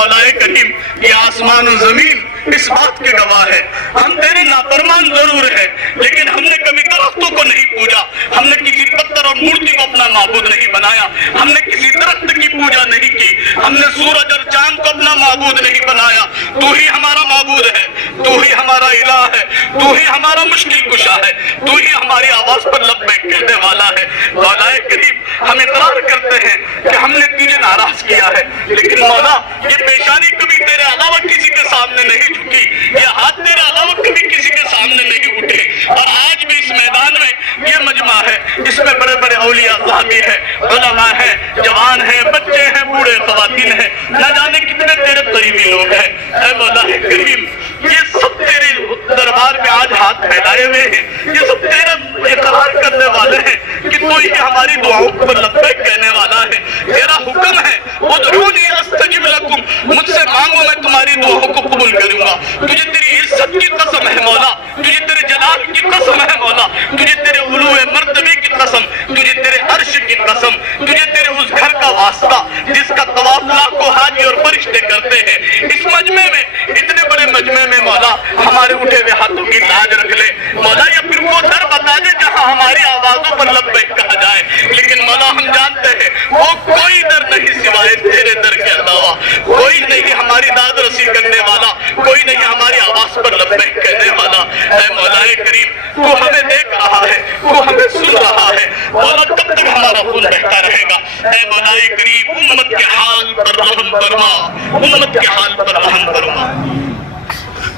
مولا کریم یہ آسمان و زمین اس بات کے گواہ ہے ہم تیرے نافرمان ضرور ہیں لیکن ہم نے کبھی درختوں کو نہیں پوجا, ہم نے کسی پتھر اور مورتی کو اپنا معبود نہیں بنایا, ہم نے کسی درخت کی پوجا نہیں کی, ہم نے سورج اور چاند کو اپنا معبود نہیں بنایا. تو ہی ہمارا معبود ہے, تو ہی ہمارا الہ ہے, تو ہی ہمارا مشکل کشا ہے, تو ہی ہماری آواز پر لبیک کہنے والا ہے. مولا کریم ہم اقرار کرتے ہیں کہ ہم نے تجھے ناراض کیا ہے لیکن مولا یہ پیشانی کبھی تیرے علاوہ کسی کے سامنے نہیں جھکی, یہ ہاتھ تیرے علاوہ کبھی کسی کے سامنے نہیں اٹھے. اور آج بھی اس میدان میں یہ مجمع ہے, اس میں بڑے بڑے اولیاء اللہ بھی ہیں, علماء ہیں, جوان ہیں, بچے ہیں, بوڑھے خواتین ہیں, نہ جانے کتنے تیرے قریبی لوگ ہیں. اے مولا کریم یہ سب تیرے دربار میں آج ہاتھ پھیلائے ہوئے ہیں, یہ سب تیرے اقرار کرنے والے ہیں کہ تو ہی ہماری دعاؤں کو لبیک کہنے والا ہے. تیرا حکم ہے ادعونی استجب لکم, مجھ سے مانگو میں تمہاری دعاؤں کو قبول کروں گا. تجھے تیری عزت کی قسم ہے مولا, تجھے تیرے جلال کی قسم ہے مولا, تجھے تیرے علو مرتبے کی قسم, تجھے تیرے عرش کی قسم, تجھے تیرے اس گھر کا واسطہ جس کا طواف لاکھوں حاجی اور فرشتے کرتے ہیں. اس مجمع میں, اتنے بڑے مجمع میں مولا ہمارے اٹھے ہوئے ہاتھوں کی لاج رکھ لے مولا. یا پھر وہ در بتا دے جہاں ہماری آوازوں پر لبیک کہا جائے, لیکن مولا ہم جانتے ہیں وہ کوئی در نہیں سوائے تیرے در کے علاوہ, کوئی نہیں ہماری داد رسی کرنے والا, کوئی نہیں ہماری آواز پر لبیک کہنے والا. اے مولا کریم تو ہمیں دیکھ رہا ہے, تو ہمیں سن رہا ہے مولا, کب تک ہمارا خون بہتا رہے گا. اے مولا کریم امت کے حال پر رحم فرما, امت کے حال پر رحم فرما.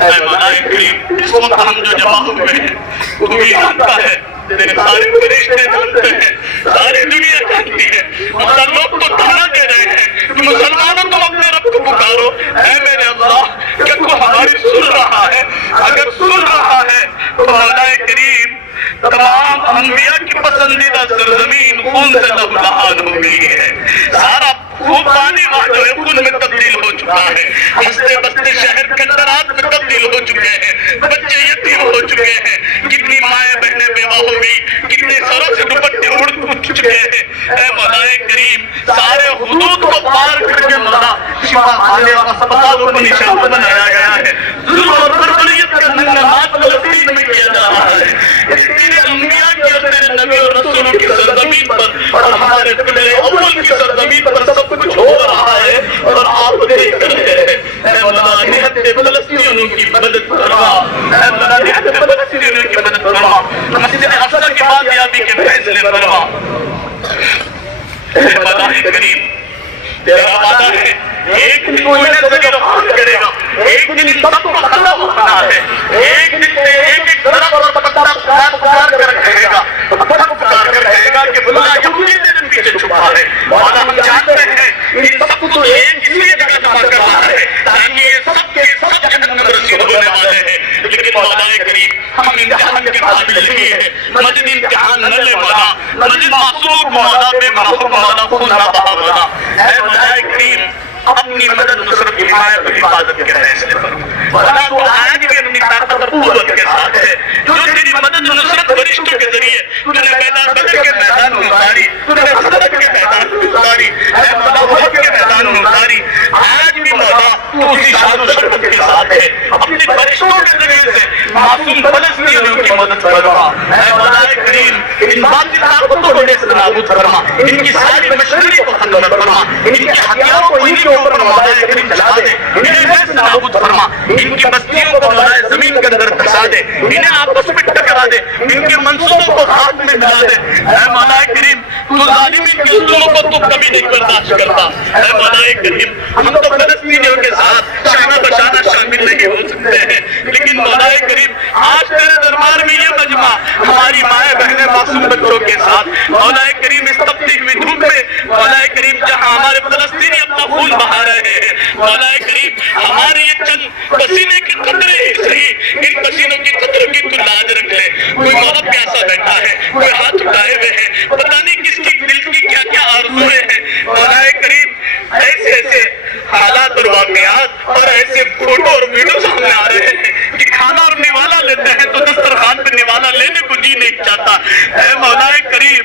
اے مولا کریم اس وقت ہم جو جمع ہوئے ہیں تو بھی جانتا ہے, تیرے سارے فرشتے جانتے ہیں, ساری دنیا جانتی ہے. مولا لوگ تو تانا دے رہے ہیں کہ مسلمانوں تم اپنے رب کو پکارو. اے میرے اللہ کیا تو ہماری سن رہا ہے؟ اگر سن رہا ہے تو مولا کریم تمام انبیاء کی پسندیدہ سرزمین خون سے لبلہان ہو گئی ہے. سارا خوب پانی وہاں جو ہے خون میں تبدیل ہو چکا ہے, ہنستے بستے شہر کھنڈرات میں تبدیل ہو چکے ہیں, بچے یتیم ہو چکے ہیں, کتنی مائیں بہنیں بیوہ ہو گئی, کتنے سروں سے دوپٹے اڑ چکے ہیں. اے مولا کریم سارے حدود کو پار کر کے مولا شفا خانے اور اسپتالوں کو نشان بنایا گیا ہے. ظلم اور بربریت کا ننگنات فلسطین میں کیا جا رہا ہے. تیرے انبیاء کی اور تیرے نبی اور رسولوں کی سرزمین پر اور ہمارے قبلے اول کی سرزمین پر سب کچھ ہو رہا ہے اور آپ دیکھ رہے ہیں. اے مولا نہت فلسطینیوں کی مدد فرما, اے مولا نہت فلسطینیوں کی مدد فرما, مسجد اقصی کی بازیابی کے فیصلے فرما. اے مولا کریم تیرا وعدہ ہے ایک دن کوئی نہ زمین روحان کرے گا, ایک دن سب کو ختم ہونا ہے, ایک دن سے ایک ایک درخت اور پتا پکار کر کہے گا, پکار کر کہے گا کہ بلا یہودی تیرے پیچھے چھپا ہے. مولا ہم جانتے ہیں کہ سب کو تو ایک اسی جگہ جمع کرنا ہے تاکہ یہ سب کے سب جہنم رسید ہونے والے ہیں. لیکن مولا کریم ہم امتحان کے قابل نہیں ہے, مجد امتحان نہ لے مولا, مجد معصوم مولا بے گناہوں مولا خون نہ بہا مولا. اے مولا کریم اپنی مدد نصرت حمایت اور حفاظت کے فیصلے پر مولا تو آج بھی اپنی طاقت اور قوت کے ساتھ ہے, جو تیری مدد نصرت فرشتوں کے ذریعے تو نے میدان بدر کے میدان میں اتاری, تو نے حضرت کے میدان میں اتاری, اے مولا احد کے میدان میں اتاری. آج بھی مولا تو اسی شان و شوکت کے ساتھ ہے, اپنی فرشتوں کے ذریعے سے معصوم فلسطینیوں کی مدد فرما. اے مولا کریم ان باطل طاقتوں کو نیست نابود فرما, ان کی ساری مشرری کو ختم فرما, ان کی ہتھیاروں کو ان کے اوپر مولا کریم چلا دے, انہیں نیست نابود فرما, ان کی بستیوں کو مولا زمین کے اندر پھنسا دے, انہیں آپس میں ٹکرا دے, ان کے منصوبوں کو ہاتھ میں ملا دے. اے مولا کریم تو ظالمین کے ظلموں کو تو کبھی نہیں برداشت کرتا. اے مولا کریم ہم تو فلسطینیوں کے ساتھ شانہ بشانہ شامل نہیں ہو سکتے ہیں, لیکن مولا کریم آج تیرے دربار میں یہ مجمع ہماری مائیں بہنیں معصوم بچوں کے ساتھ مولا کریم اس تپتی ہوئی دھوپ میں مولا کریم جہاں ہمارے فلسطینی اپنا خون بہا رہے ہیں, مولا کریم ہمارے یہ چند پسینے کے قطرے ہی صحیح, ان پسینوں کی قطروں کی تو لاج رکھ لے. کوئی مولا پیاسا بیٹھا ہے, کوئی ہاتھ اٹھائے ہوئے ہیں, پتہ نہیں کس کی دل کی کیا کیا آرزویں ہیں. مولا کریم ایسے ایسے حالات اور واقعات اور ایسے فوٹو اور ویڈیو سامنے آ رہے ہیں کہ کھانا اور نوالا لیتے ہیں تو دسترخوان پہ نوالا لینے کو جی نہیں چاہتا. اے مولا کریم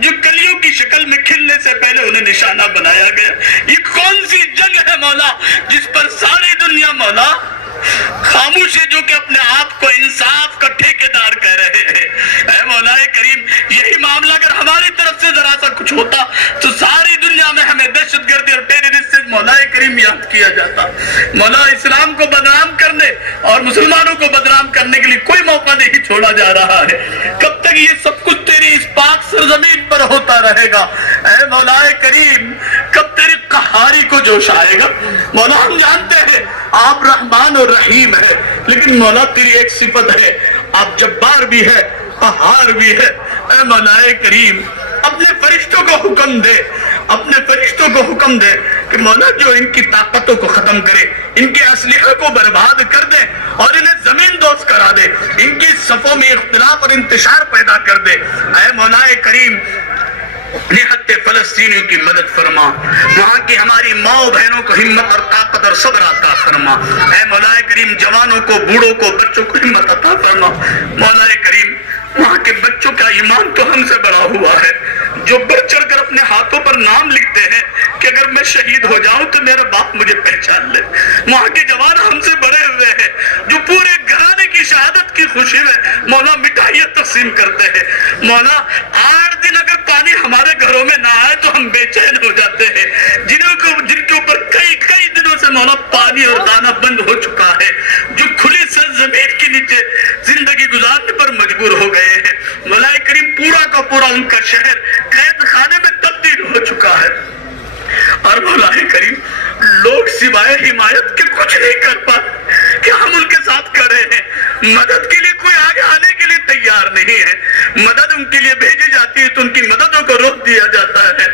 جو کلیوں کی شکل میں کھلنے سے پہلے انہیں نشانہ بنایا گیا. یہ کون سی جنگ ہے مولا جس پر ساری دنیا مولا خاموش ہے، جو کہ اپنے آپ کو انصاف کا ٹھیکیدار کہہ رہے ہیں. اے مولا کریم، یہی معاملہ اگر ہماری طرف سے ذرا سا کچھ ہوتا تو ساری دنیا میں ہمیں دہشت گردی اور ٹیررسٹ سے مولا کریم یاد کیا جاتا. مولا اسلام کو بدنام کرنے اور مسلمانوں کو بدنام کرنے کے لیے کوئی موقع نہیں چھوڑا جا رہا ہے. کب تک یہ سب کچھ تیری اس پاک سرزمین پر ہوتا رہے گا؟ اے مولا کریم، کب تیری قہاری کو جوش آئے گا؟ مولا ہم جانتے ہیں آپ رحمان اور رحیم ہے، لیکن مولا تیری ایک صفت ہے، آپ جبار بھی ہے، قہار بھی ہے. اے مولا کریم، اپنے فرشتوں کو حکم دے، اپنے فرشتوں کو حکم دے کہ مولا جو ان کی طاقتوں کو ختم کرے، ان کے اسلحے کو برباد کر دے اور انہیں زمین دوز کرا دے، ان کی صفوں میں اختلاف اور انتشار پیدا کر دے. اے مولا کریم، نہت فلسطینیوں کی مدد فرما، وہاں کی ہماری ماؤں بہنوں کو ہمت اور طاقت اور صبر عطا فرما. اے مولا کریم، جوانوں کو، بوڑھوں کو، بچوں کو ہمت عطا فرما. مولا کریم، وہاں کے بچوں کا ایمان تو ہم سے بڑا ہوا ہے، جو بڑھ چڑھ کر اپنے ہاتھوں پر نام لکھتے ہیں کہ اگر میں شہید ہو جاؤں تو میرا باپ مجھے پہچان لے. وہاں کے جوان ہم سے بڑے ہوئے ہیں، جو پورے گھرانے کی شہادت کی خوشی میں مولا مٹھائیاں تقسیم کرتے ہیں. مولا 8 دن اگر پانی ہمارے گھروں میں نہ آئے تو ہم بے چین ہو جاتے ہیں، جن کے اوپر کئی دنوں سے مولا پانی اور دانا بند ہو چکا ہے، جو کھلی سرزمین کے نیچے زندگی گزارنے پر مجبور ہو گئے ہیں. مولا کریم، پورا کا پورا ان کا شہر قید خانے میں تبدیل ہو چکا ہے، اور مولا کریم لوگ سوائے حمایت کے کچھ نہیں کر پاتے کہ ہم ان کے ساتھ کھڑے ہیں. مدد کے لیے کوئی آگے آنے کے لیے تیار نہیں ہے. مدد ان کے لیے بھیجی جاتی ہے تو ان کی مددوں کو روک دیا جاتا ہے.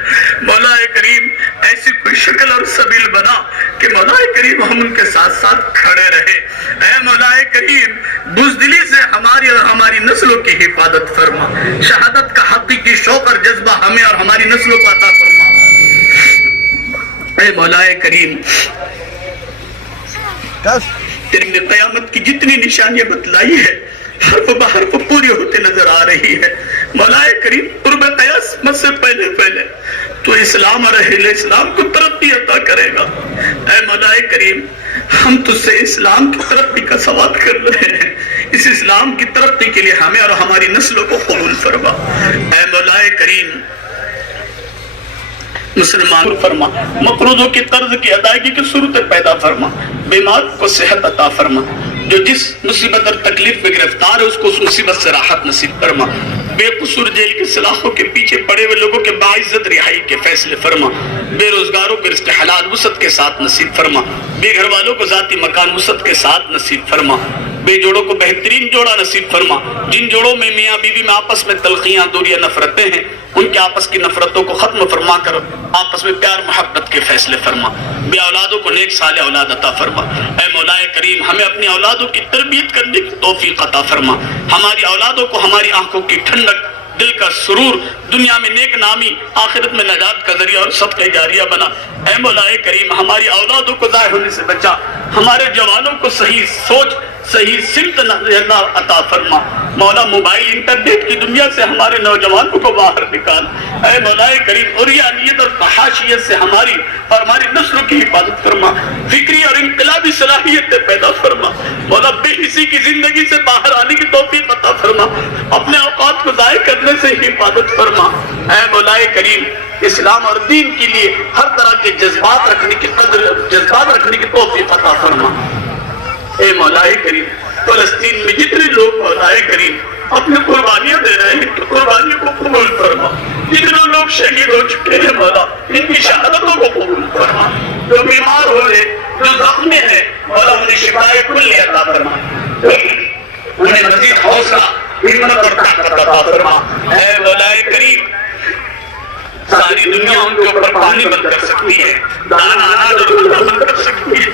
مولا کریم، ایسی کوئی شکل اور سبیل بنا کہ مولا کریم ہم ان کے ساتھ ساتھ کھڑے رہے. اے مولا کریم، بزدلی سے ہماری اور ہماری نسلوں کی حفاظت فرما. شہادت کا حقیقی شوق اور جذبہ ہمیں اور ہماری نسلوں کو عطا فرما. اے مولا کریم، تیری نے قیامت کی جتنی نشانیاں بتلائی ہے حرف بحرف پوری ہوتے نظر آ رہی ہے. مولا کریم، قرب قیامت سے پہلے تو اسلام اور اہل اسلام کو ترقی عطا کرے گا. اے مولا کریم، ہم تجھ سے اسلام کی ترقی کا سوال کر رہے ہیں. اس اسلام کی ترقی کے لیے ہمیں اور ہماری نسلوں کو قبول فرما. اے مولا کریم، مسلمان فرما، مقروضوں کی قرض کی ادائیگی کی صورت پیدا فرما. بیمار کو صحت عطا فرما. جو جس مصیبت اور تکلیف میں گرفتار ہے اس کو اس مصیبت سے راحت نصیب فرما. بے قصور جیل کے سلاخوں کے پیچھے پڑے ہوئے لوگوں کے باعزت رہائی کے فیصلے فرما. بے روزگاروں کے رزق حلال وسعت کے ساتھ نصیب فرما. بے گھر والوں کو ذاتی مکان وسعت کے ساتھ نصیب فرما. بے جوڑوں کو بہترین جوڑا نصیب فرما. جن جوڑوں میں میاں بیوی میں آپس میں تلخیاں، دوریاں، نفرتیں ہیں، ان کے آپس کی نفرتوں کو ختم فرما کر آپس میں پیار محبت کے فیصلے فرما. بے اولادوں کو نیک صالح اولاد عطا فرما. اے مولا کریم، ہمیں اپنی اولادوں کی تربیت کرنے کی توفیق عطا فرما. ہماری اولادوں کو ہماری آنکھوں کی ٹھنڈک، دل کا سرور، دنیا میں نیک نامی، آخرت میں نجات کا ذریعہ اور صدقہ جاریہ بنا. اے مولا کریم، ہماری اولادوں کو ضائع ہونے سے بچا. ہمارے جوانوں کو صحیح سوچ، صحیح سمت عطا فرما. مولا موبائل انٹرنیٹ کی دنیا سے ہمارے نوجوانوں کو باہر نکال. اے مولا کریم، عریانیت اور فحاشیت سے ہماری اور ہماری نسلوں کی حفاظت فرما. فکری اور انقلابی صلاحیتیں پیدا فرما. مولا بے حسی کی زندگی سے باہر آنے کی توفیق عطا فرما. اپنے اوقات کو ضائع کرنے سے حفاظت فرما. اے مولا کریم، اسلام اور دین کے لیے ہر طرح کے جذبات رکھنے کی توفیق عطا فرما. اے مولا کریم، فلسطین میں جتنے لوگ مولا کریم اپنے قربانیاں دے رہے ہیں تو قربانیوں کو قبول فرما. جتنے لوگ شہید ہو چکے ہیں مولا، ان کی شہادتوں کو قبول فرما. جو بیمار ہوئے، جو زخمی ہیں مولا، انہیں شفائے کل عطا فرما. انہیں مزید حوصلہ، ہمت اور طاقت عطا فرما. اے مولا کریم، ساری دنیا ان کے اوپر پانی بند کر سکتی ہے، دانا اناج بند کر سکتی ہے.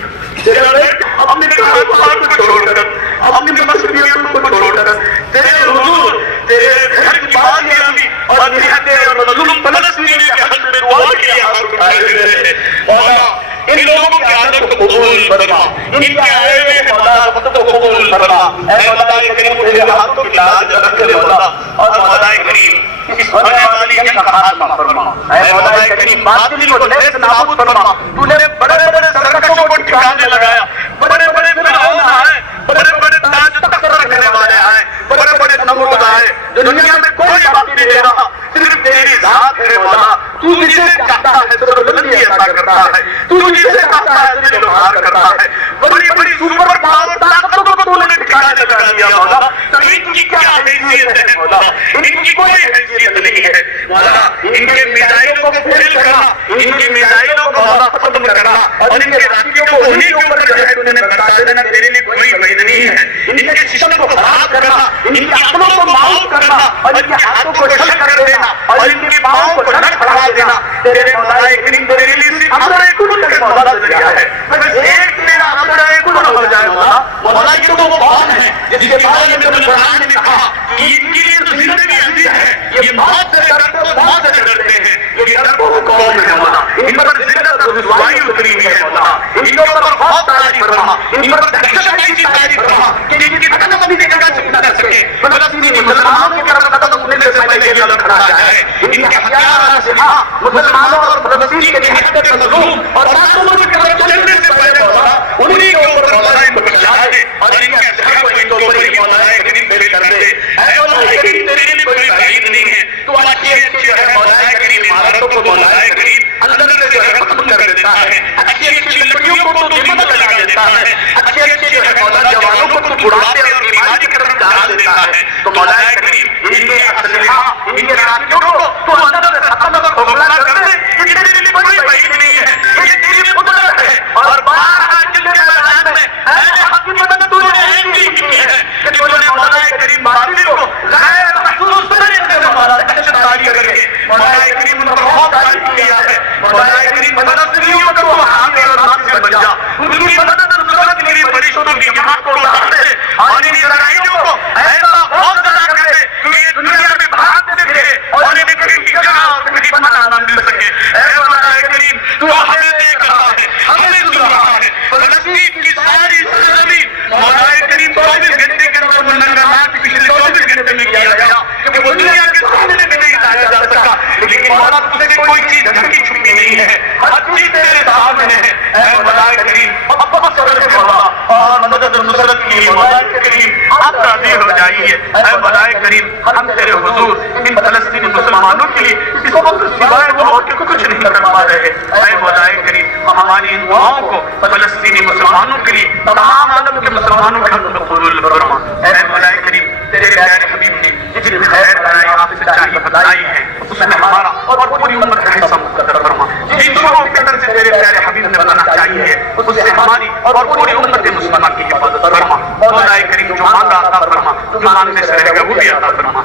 اپنے کاروبار کو چھوڑ کر، اپنی مسئولیتوں کو چھوڑ کر تیرے حضور، تیرے گھر کی بازیابی اور نہتے اور مظلوم فلسطینی کے حق میں دعا کے لیے ہاتھ اٹھائے ہوئے ہیں. مولا ان لوگوں کی عادت کو قبول فرما. ان کے آئے ہوئے مولا وقت کو قبول فرما. اے مولا کریم، مجھے ہاتھوں کی لاج رکھ لے مولا. اور مولا کریم، اس ہونے والی جنگ کا خاتمہ فرما، اے مولا کریم باطل کو نیست نابود فرما۔ تو نے بڑے بڑے سرکشوں کو ٹھکانے لگایا، بڑے بڑے فرعون آئے، بڑے بڑے تاج تخت رکھنے والے آئے، بڑے بڑے نمرود آئے، جو دنیا میں کوئی باقی نہیں دے رہا، صرف تیری ذات ہے مولا۔ تو جسے چاہتا ہے صرف بلندی عطا کرتا ہے، تو جسے چاہتا ہے صرف بہار کرتا ہے۔ بڑی بڑی سپر پاور طاقتوں کو تو نے ٹھکانے لگا دیا مولا، تو ان کی کیا حیثیت ہے مولا؟ ان کی کوئی حیثیت نہیں ہے مولا۔ ان کے میزائلوں کو فیل کرنا، ان کی میزائلوں کو مولا ختم کرنا، اور ان کے راکٹوں کو انہی کے اوپر جو ہے انہیں برتا دینا تیرے لیے کوئی بعید نہیں ہے۔ ان کے سسٹم کو خراب کرنا، ان کی عقلوں کو معاف کرنا، اور ان کے ہاتھوں کو شل کر دینا، اور ان کے پاؤں کو نٹ کھڑا دینا، تیرے مولا کریم تیرے لیے صرف امر کن کا مولا ذریعہ ہے۔ بس ایک تیرا امر کن ہو جائے مولا۔ مولا یہ تو وہ قوم ہے جس کے بارے میں قرآن نے کہا کہ ان کے لیے تو زندگی عزیز ہے، یہ موت سے ڈرتے ہیں، یہ ڈرپوک قوم ہے مولا۔ ان پر ذلت اور رسوائی اتری ہوئی ہے مولا، ان کے اوپر خوف تاری فرما، ان پر دہشت ایسی تاری فرما کہ ان کی قدم اپنی جگہ سے نہ کر سکے۔ فلسطینی مسلمانوں کی طرف قدم اٹھنے سے پہلے یہ لڑ کھڑا جائے، ان کے ہتھیار اسلحہ مسلمانوں اور فلسطین کے نہتے مظلوم اور معصوموں کی طرف چلنے سے پہلے مولا انہی کے اوپر مولا ان کو بچا دے، اور ان کے اسلحہ کو ان کے اوپر ہی مولا کریم پیش کر دے۔ اے مولا کریم تیرے لیے کوئی بعید نہیں ہے، تو اچھی اچھی ہے مولا کریم عمارتوں کو مولا کریم اندر سے جو ہے ختم کر دیتا ہے، اچھی اچھی لکڑیوں کو تو دیمک لگا دیتا ہے، اچھی اچھی جو ہے مولا جوانوں کو تو بڑھاتے اور بیماری کی طرف ڈال دیتا ہے۔ تو مولا کریم ان کے اسلحہ ان کے راکٹوں کو تو اندر سے ختم اور کھوکھلا کر دے، یہ تیرے لیے کوئی بعید نہیں ہے، یہ تیری قدرت ہے۔ اور بارہا جنگ کے میدان میں اے حق کی مدد تو نے ایسی کی ہے کہ تو نے مولا کریم باطل کو غیر محسوس طریقے سے مولا دہشت تاری کر کے مولا کریم ان پر خوف تاری کیا ہے۔ مولا کریم فلسطینیوں کو حامی اور ناصر بن جا، ان کی مدد اور نصرت کے لیے فرشتوں کی جماعت کو اٹھا دے، اور ان اسرائیلیوں کو ایسا خوف زدہ کر دے کہ یہ دنیا میں بھاگتے پھرے اور انہیں کہیں جگہ اور کہیں پناہ نہ مل سکے۔ اے مولا کریم تو ہمیں دیکھ رہا ہے، ہمیں سن رہا ہے۔ فلسطین کی ساری سرزمین مولا کریم 24 گھنٹے کے اندر منگلات پچھلے 24 گھنٹے میں کیا گیا کہ وہ دنیا کے سامنے میں نہیں لایا جا سکا، لیکن مولا تجھ سے کوئی چیز ڈھکی چھپی نہیں ہے، ہر چیز تیرے سامنے ہے۔ اے مولا کریم اب صبر سے مولا اور مدد اور نصرت کی مولا کریم آپ راضی ہو جائیے۔ اے مولا کریم ہم تیرے حضور ان فلسطینی مسلمانوں کے لیے اس وقت سوائے وہ اور کچھ نہیں کر پا رہے۔ اے مولا کریم ہماری ان دعاؤں کو فلسطینی مسلمانوں کے لیے تمام عالم کے مسلمانوں کے حق میں قبول فرما۔ اے مولا کریم تیرے پیارے حبیب نے جتنی خیر بنائی آپ سے سچائی بتائی ہے اس میں ہمارا اور پوری امت کا حصہ مقدر فرما۔ جن چیزوں کے اندر سے تیرے پیارے حبیب نے بنانا چاہیے ہے اس سے ہماری اور پوری امت مسلمہ کی حفاظت فرما۔ مولا کریم جو مانگا عطا فرما، جو مانگنے سے رہے گا وہ بھی عطا فرما۔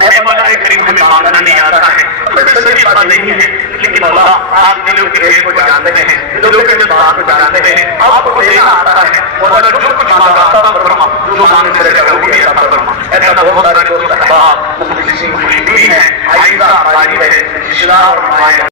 اے مولا کریم ہمیں مانگنا نہیں آتا ہے، ہمیں صحیح بات نہیں ہے، لیکن مولا آپ دلوں کے دیر کو جانتے ہیں، دلوں کے جذبات کو جانتے ہیں، آپ کو دینا آتا ہے۔ مولا جو کچھ مانگا عطا فرما، جو مانگنے سے رہے گا وہ بھی عطا فرما۔ ایسا بہت سارے دوست احباب مخلصین محبین ہیں، عائزہ قاری ہے، اصلاح اور مائع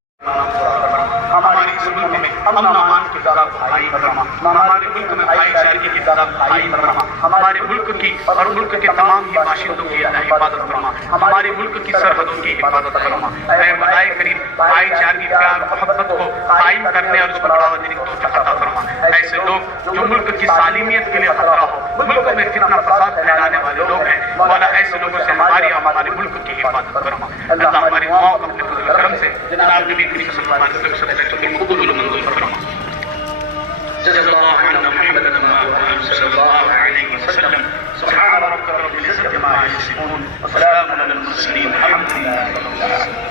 ہماری زندگی میں امن و امان کی طرف بھائی فرما، ہمارے ملک میں بھائی چارگی کی طرف بھائی فرما، ہمارے ملک کی اور ملک کے تمام ہی باشندوں کی حفاظت فرما، ہمارے ملک کی سرحدوں کی حفاظت فرما۔ اے مولا کریم بھائی چارگی پیار محبت کو قائم کرنے اور اس کو بڑھاوا دینے کی توفیق عطا فرما۔ ایسے لوگ جو ملک کی سالمیت کے لیے خطرہ ہو، ملک میں فتنہ فساد پھیلانے والے لوگ ہیں، مولا ایسے لوگوں سے ہماری اور ہمارے ملک کی حفاظت فرما۔ اللہ ہماری دعاؤں کو اپنے فضل و کرم سے جناب نبی کریم صلی اللہ علیہ وسلم قبول منظور فرما۔ جزا اللہ عنا محمد صلی اللہ علیہ وسلم۔ سبحان ربک رب العزة عما یصفون وسلام علی المرسلین الحمد للہ رب العالمین۔